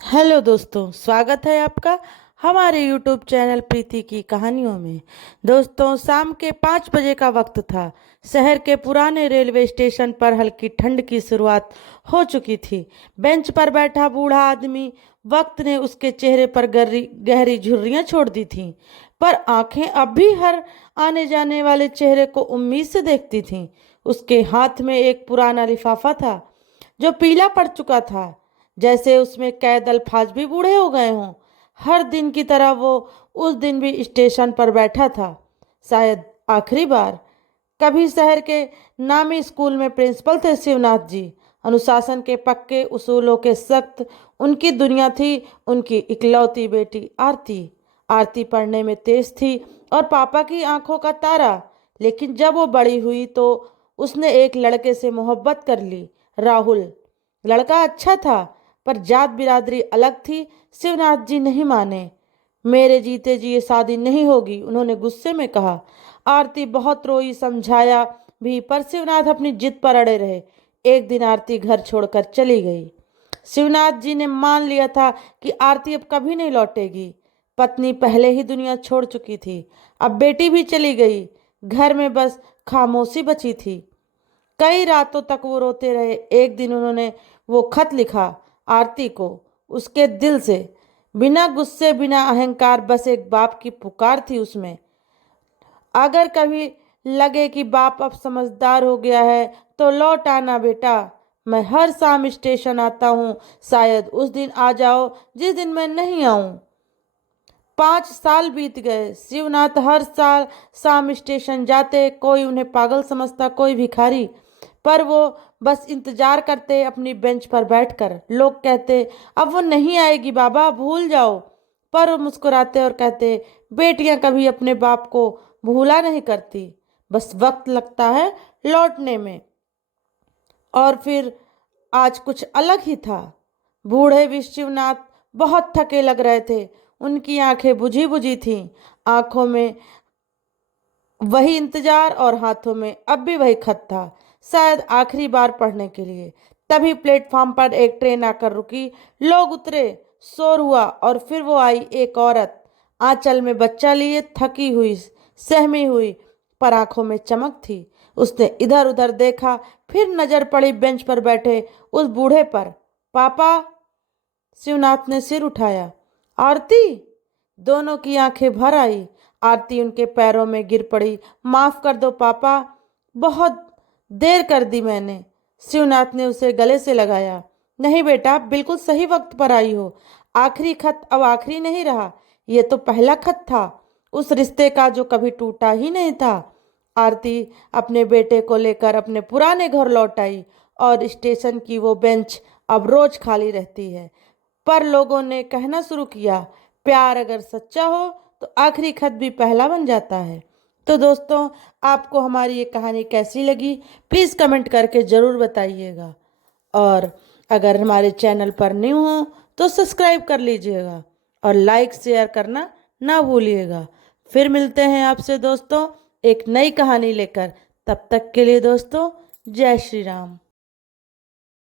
Hello दोस्तों, स्वागत है आपका हमारे यूट्यूब चैनल प्रीति की कहानियों में। दोस्तों, शाम के 5 बजे का वक्त था। शहर के पुराने रेलवे स्टेशन पर हल्की ठंड की शुरुआत हो चुकी थी। बेंच पर बैठा बूढ़ा आदमी, वक्त ने उसके चेहरे पर गहरी गहरी झुर्रियां छोड़ दी थीं, पर आंखें अब भी हर आने जाने वाले चेहरे को उम्मीद से देखती थीं। उसके हाथ में एक पुराना लिफाफा था जो पीला पड़ चुका था, जैसे उसमें कैद अल्फाज भी बूढ़े हो गए हों। हर दिन की तरह वो उस दिन भी स्टेशन पर बैठा था, शायद आखिरी बार। कभी शहर के नामी स्कूल में प्रिंसिपल थे शिवनाथ जी। अनुशासन के पक्के, उसूलों के सख्त, उनकी दुनिया थी उनकी इकलौती बेटी आरती। आरती पढ़ने में तेज थी और पापा की आंखों का तारा। लेकिन जब वो बड़ी हुई तो उसने एक लड़के से मोहब्बत कर ली, राहुल। लड़का अच्छा था, पर जात बिरादरी अलग थी। शिवनाथ जी नहीं माने। मेरे जीते जी ये शादी नहीं होगी, उन्होंने गुस्से में कहा। आरती बहुत रोई, समझाया भी, पर शिवनाथ अपनी जिद पर अड़े रहे। एक दिन आरती घर छोड़कर चली गई। शिवनाथ जी ने मान लिया था कि आरती अब कभी नहीं लौटेगी। पत्नी पहले ही दुनिया छोड़ चुकी थी, अब बेटी भी चली गई। घर में बस खामोशी बची थी। कई रातों तक वो रोते रहे। एक दिन उन्होंने वो खत लिखा आरती को, उसके दिल से, बिना गुस्से बिना अहंकार, बस एक बाप की पुकार थी उसमें। अगर कभी लगे कि बाप अब समझदार हो गया है तो लौट आना बेटा। मैं हर शाम स्टेशन आता हूँ, शायद उस दिन आ जाओ जिस दिन मैं नहीं आऊँ। 5 साल बीत गए। शिवनाथ हर साल शाम स्टेशन जाते। कोई उन्हें पागल समझता, कोई भिखारी, पर वो बस इंतजार करते अपनी बेंच पर बैठकर। लोग कहते, अब वो नहीं आएगी बाबा, भूल जाओ। पर वो मुस्कुराते और कहते, बेटियां कभी अपने बाप को भूला नहीं करती, बस वक्त लगता है लौटने में। और फिर आज कुछ अलग ही था। बूढ़े विश्वनाथ बहुत थके लग रहे थे। उनकी आंखें बुझी बुझी थीं, आंखों में वही इंतजार और हाथों में अब भी वही खत था, शायद आखिरी बार पढ़ने के लिए। तभी प्लेटफॉर्म पर एक ट्रेन आकर रुकी। लोग उतरे, शोर हुआ और फिर वो आई, एक औरत, आंचल में बच्चा लिए, थकी हुई, सहमी हुई, पर आंखों में चमक थी। उसने इधर उधर देखा, फिर नजर पड़ी बेंच पर बैठे उस बूढ़े पर। पापा। शिवनाथ ने सिर उठाया। आरती। दोनों की आंखें भर आई। आरती उनके पैरों में गिर पड़ी। माफ कर दो पापा, बहुत देर कर दी मैंने। शिवनाथ ने उसे गले से लगाया। नहीं बेटा, बिल्कुल सही वक्त पर आई हो। आखिरी खत अब आखिरी नहीं रहा, ये तो पहला खत था, उस रिश्ते का जो कभी टूटा ही नहीं था। आरती अपने बेटे को लेकर अपने पुराने घर लौट आई और स्टेशन की वो बेंच अब रोज खाली रहती है। पर लोगों ने कहना शुरू किया, प्यार अगर सच्चा हो तो आखिरी खत भी पहला बन जाता है। तो दोस्तों, आपको हमारी ये कहानी कैसी लगी, प्लीज़ कमेंट करके ज़रूर बताइएगा। और अगर हमारे चैनल पर न्यू हो तो सब्सक्राइब कर लीजिएगा और लाइक शेयर करना ना भूलिएगा। फिर मिलते हैं आपसे दोस्तों एक नई कहानी लेकर। तब तक के लिए दोस्तों, जय श्री राम।